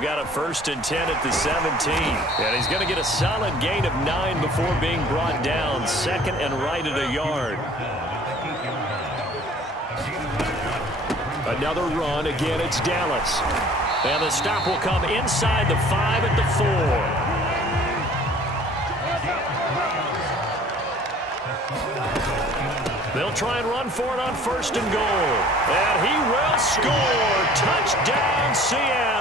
they've got a 1st and 10 at the 17. And he's going to get a solid gain of 9 before being brought down. 2nd and right at a yard. Another run. Again, it's Dallas. And the stop will come inside the 5 at the 4. They'll try and run for it on 1st and goal. And he will score. Touchdown, Seattle.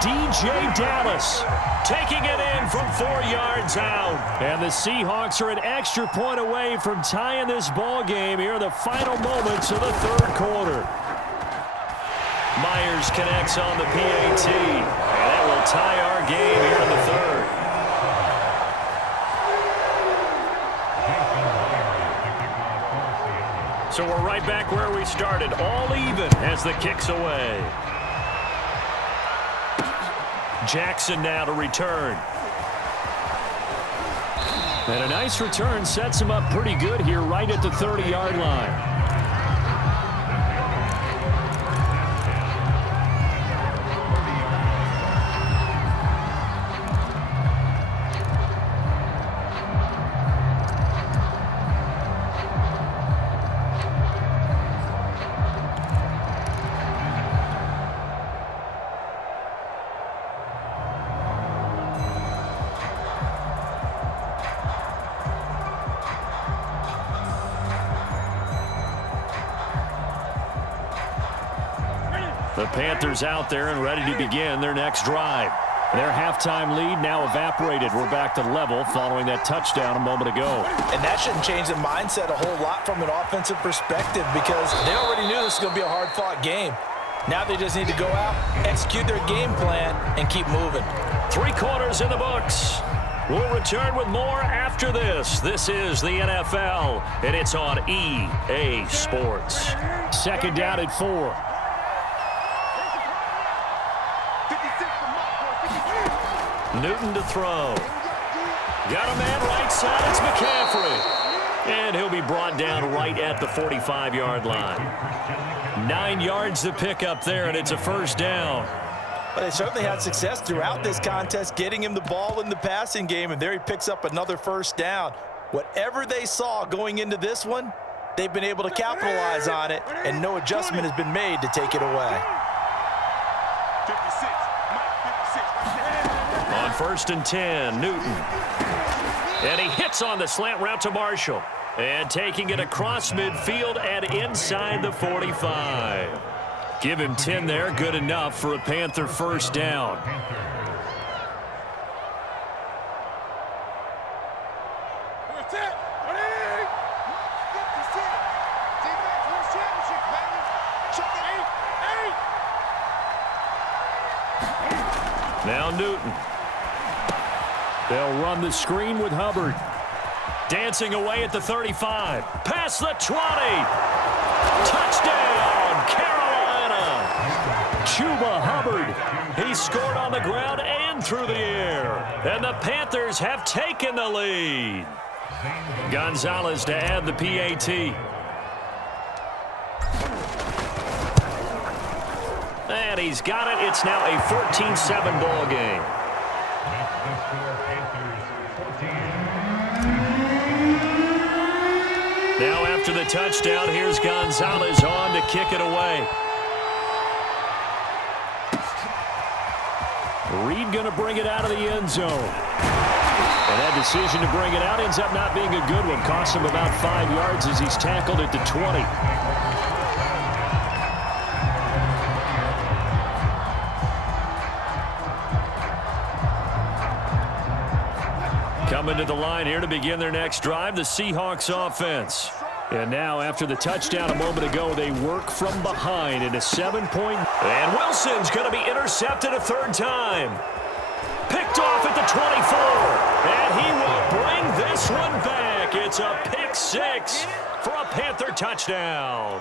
DJ Dallas taking it in from 4 yards out. And the Seahawks are an extra point away from tying this ball game here in the final moments of the 3rd quarter. Myers connects on the PAT. And that will tie our game here in the 3rd. So we're right back where we started, all even as the kick's away. Jackson now to return. And a nice return sets him up pretty good here right at the 30-yard line. The Panthers out there and ready to begin their next drive. Their halftime lead now evaporated. We're back to level following that touchdown a moment ago. And that shouldn't change the mindset a whole lot from an offensive perspective because they already knew this was going to be a hard-fought game. Now they just need to go out, execute their game plan, and keep moving. 3 quarters in the books. We'll return with more after this. This is the NFL, and it's on EA Sports. 2nd down at 4. Newton to throw. Got a man right side. It's McCaffrey. And he'll be brought down right at the 45-yard line. 9 yards to pick up there, and it's a 1st down. But they certainly had success throughout this contest, getting him the ball in the passing game, and there he picks up another 1st down. Whatever they saw going into this one, they've been able to capitalize on it, and no adjustment has been made to take it away. On 1st and 10, Newton. And he hits on the slant route to Marshall. And taking it across midfield and inside the 45. Give him 10 there, good enough for a Panther 1st down. Now Newton. They'll run the screen with Hubbard. Dancing away at the 35. Past the 20. Touchdown, Carolina. Chuba Hubbard. He scored on the ground and through the air. And the Panthers have taken the lead. Gonzalez to add the PAT. And he's got it. It's now a 14-7 ball game. Now after the touchdown, here's Gonzalez on to kick it away. Reed going to bring it out of the end zone. And that decision to bring it out ends up not being a good one. Costs him about 5 yards as he's tackled at the 20. Coming to the line here to begin their next drive, the Seahawks offense. And now, after the touchdown a moment ago, they work from behind in a 7-point. And Wilson's going to be intercepted a 3rd time. Picked off at the 24. And he will bring this one back. It's a pick 6 for a Panther touchdown.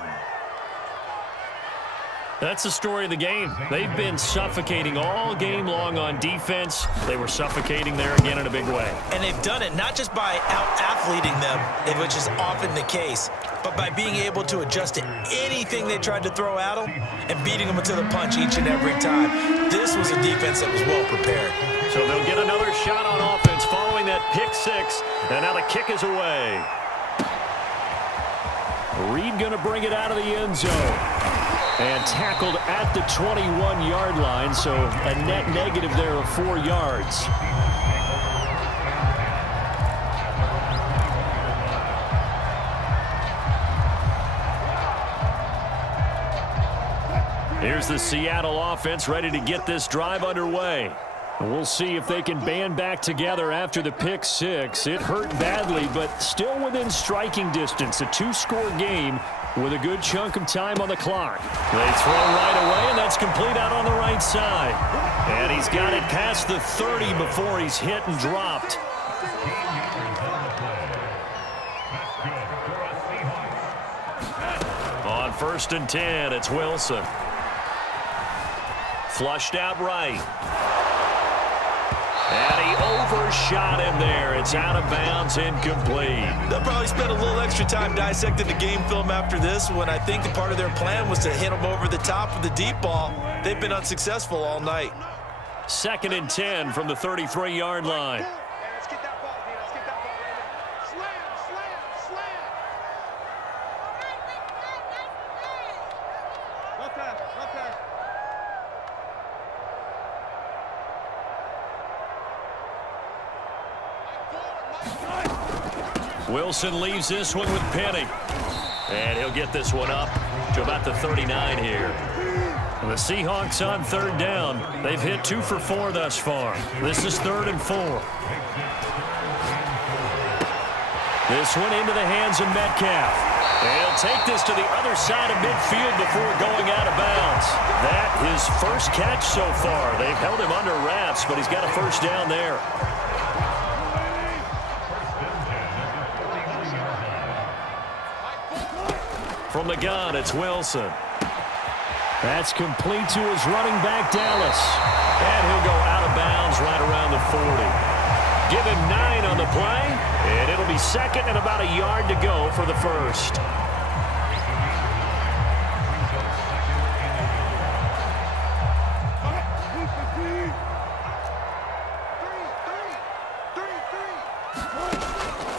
That's the story of the game. They've been suffocating all game long on defense. They were suffocating there again in a big way. And they've done it not just by out-athleting them, which is often the case, but by being able to adjust to anything they tried to throw at them and beating them to the punch each and every time. This was a defense that was well prepared. So they'll get another shot on offense following that pick six, and now the kick is away. Reed going to bring it out of the end zone. And tackled at the 21-yard line, so a net negative there of 4 yards. Here's the Seattle offense ready to get this drive underway. And we'll see if they can band back together after the pick six. It hurt badly, but still within striking distance. A 2-score game with a good chunk of time on the clock. They throw right away, and that's complete out on the right side. And he's got it past the 30 before he's hit and dropped. On 1st and 10, it's Wilson. Flushed out right. And he overshot him there. It's out of bounds, incomplete. They'll probably spend a little extra time dissecting the game film after this one. I think part of their plan was to hit him over the top of the deep ball. They've been unsuccessful all night. 2nd and 10 from the 33-yard line. Let's get that ball, Let's get that ball right now. Slam. Okay. Wilson leaves this one with Penny. And he'll get this one up to about the 39 here. And the Seahawks on 3rd down. They've hit 2 for 4 thus far. This is 3rd and 4. This one into the hands of Metcalf. And he'll take this to the other side of midfield before going out of bounds. That his first catch so far. They've held him under wraps, but he's got a 1st down there. From the gun, it's Wilson. That's complete to his running back, Dallas. And he'll go out of bounds right around the 40. Give him 9 on the play, and it'll be 2nd and about a yard to go for the 1st.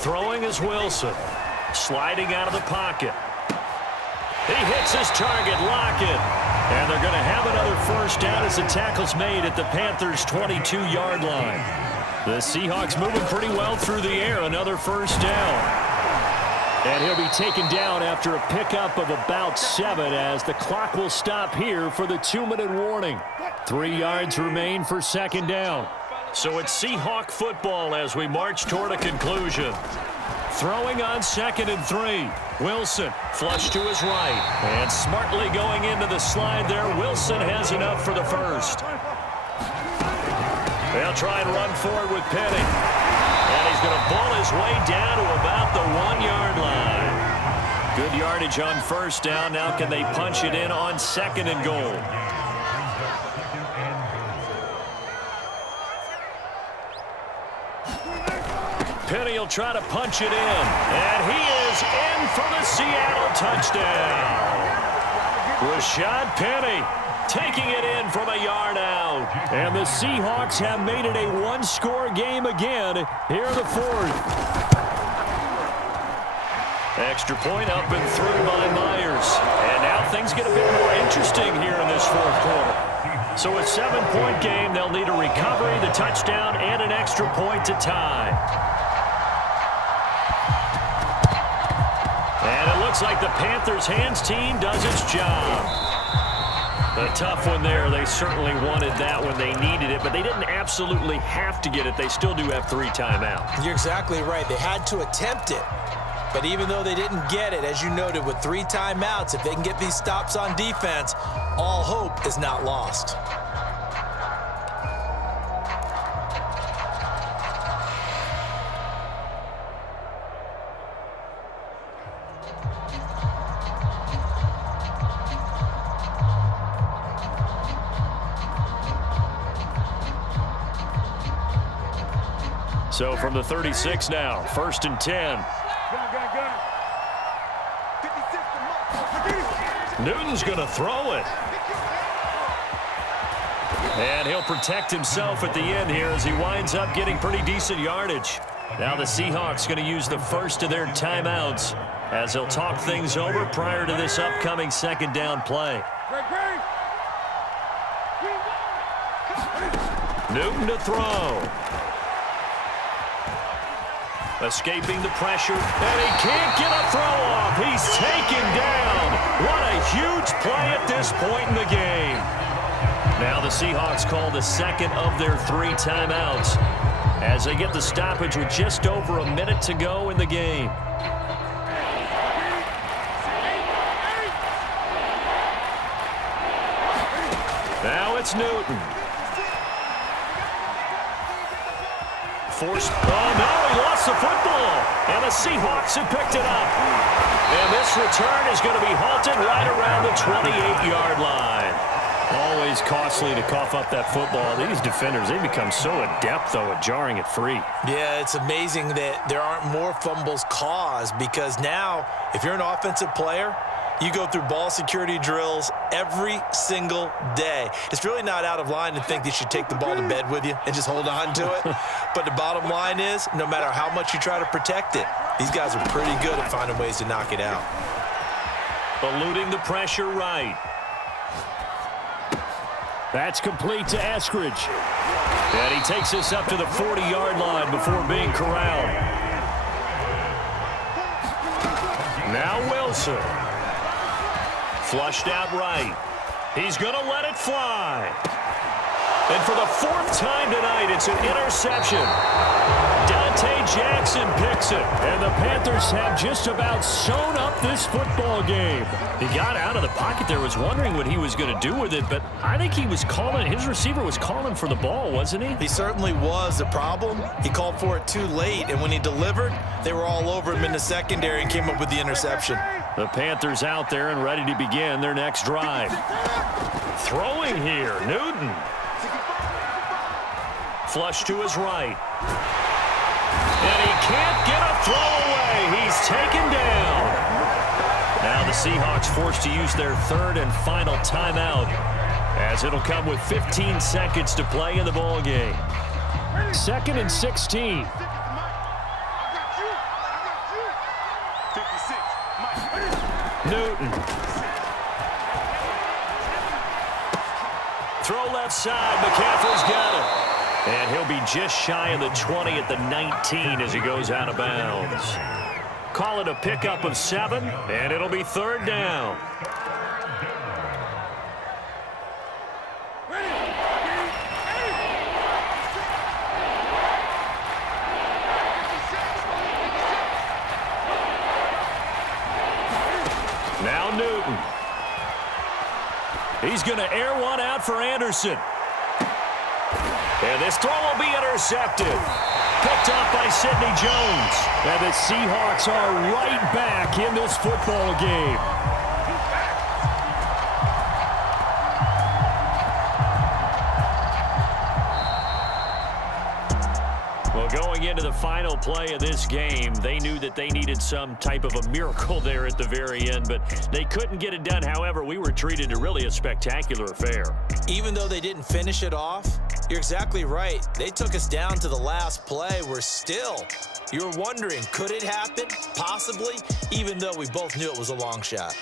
Throwing is Wilson. Sliding out of the pocket. He hits his target, Lockett. And they're going to have another 1st down as the tackle's made at the Panthers' 22-yard line. The Seahawks moving pretty well through the air. Another 1st down. And he'll be taken down after a pickup of about 7 as the clock will stop here for the 2-minute warning. 3 yards remain for 2nd down. So it's Seahawk football as we march toward a conclusion. Throwing on 2nd and 3. Wilson flush to his right. And smartly going into the slide there. Wilson has enough for the 1st. They'll try and run forward with Penny. And he's going to ball his way down to about the 1-yard line. Good yardage on 1st down. Now can they punch it in on 2nd and goal? Penny will try to punch it in. And he is in for the Seattle touchdown. Rashad Penny taking it in from a yard out. And the Seahawks have made it a 1-score game again here in the 4th. Extra point up and through by Myers. And now things get a bit more interesting here in this 4th quarter. So a 7-point game. They'll need a recovery, the touchdown, and an extra point to tie. And it looks like the Panthers' hands team does its job. A tough one there. They certainly wanted that when they needed it, but they didn't absolutely have to get it. They still do have 3 timeouts. You're exactly right. They had to attempt it. But even though they didn't get it, as you noted, with 3 timeouts, if they can get these stops on defense, all hope is not lost. So from the 36 now, 1st and 10. Newton's going to throw it. And he'll protect himself at the end here as he winds up getting pretty decent yardage. Now the Seahawks going to use the first of their timeouts as they'll talk things over prior to this upcoming second down play. Newton to throw. Escaping the pressure, and he can't get a throw off. He's taken down. What a huge play at this point in the game. Now the Seahawks call the second of their 3 timeouts as they get the stoppage with just over a minute to go in the game. Now it's Newton. Forced. Oh, no, he lost the football. And the Seahawks have picked it up. And this return is going to be halted right around the 28-yard line. Always costly to cough up that football. These defenders, they become so adept, though, at jarring it free. Yeah, it's amazing that there aren't more fumbles caused because now, if you're an offensive player, you go through ball security drills every single day. It's really not out of line to think that you should take the ball to bed with you and just hold on to it. But the bottom line is, no matter how much you try to protect it, these guys are pretty good at finding ways to knock it out. Eluding the pressure right. That's complete to Eskridge. And he takes us up to the 40-yard line before being corralled. Now Wilson. Flushed out right. He's going to let it fly. And for the 4th time tonight, it's an interception. Dante Jackson picks it. And the Panthers have just about sewn up this football game. He got out of the pocket there, was wondering what he was going to do with it, but I think he was calling, his receiver was calling for the ball, wasn't he? He certainly was. The problem, he called for it too late, and when he delivered, they were all over him in the secondary and came up with the interception. The Panthers out there and ready to begin their next drive. Throwing here, Newton. Flush to his right. And he can't get a throw away. He's taken down. Now the Seahawks forced to use their 3rd and final timeout as it'll come with 15 seconds to play in the ball game. 2nd and 16. Newton. Throw left side. McCaffrey's got it. And he'll be just shy of the 20 at the 19 as he goes out of bounds. Call it a pickup of 7, and it'll be 3rd down. Now Newton. He's going to air one out for Anderson. And this throw will be intercepted. Picked off by Sidney Jones. And the Seahawks are right back in this football game. Well, going into the final play of this game, they knew that they needed some type of a miracle there at the very end, but they couldn't get it done. However, we were treated to really a spectacular affair. Even though they didn't finish it off, you're exactly right. They took us down to the last play. We're still, you're wondering, could it happen? Possibly, even though we both knew it was a long shot.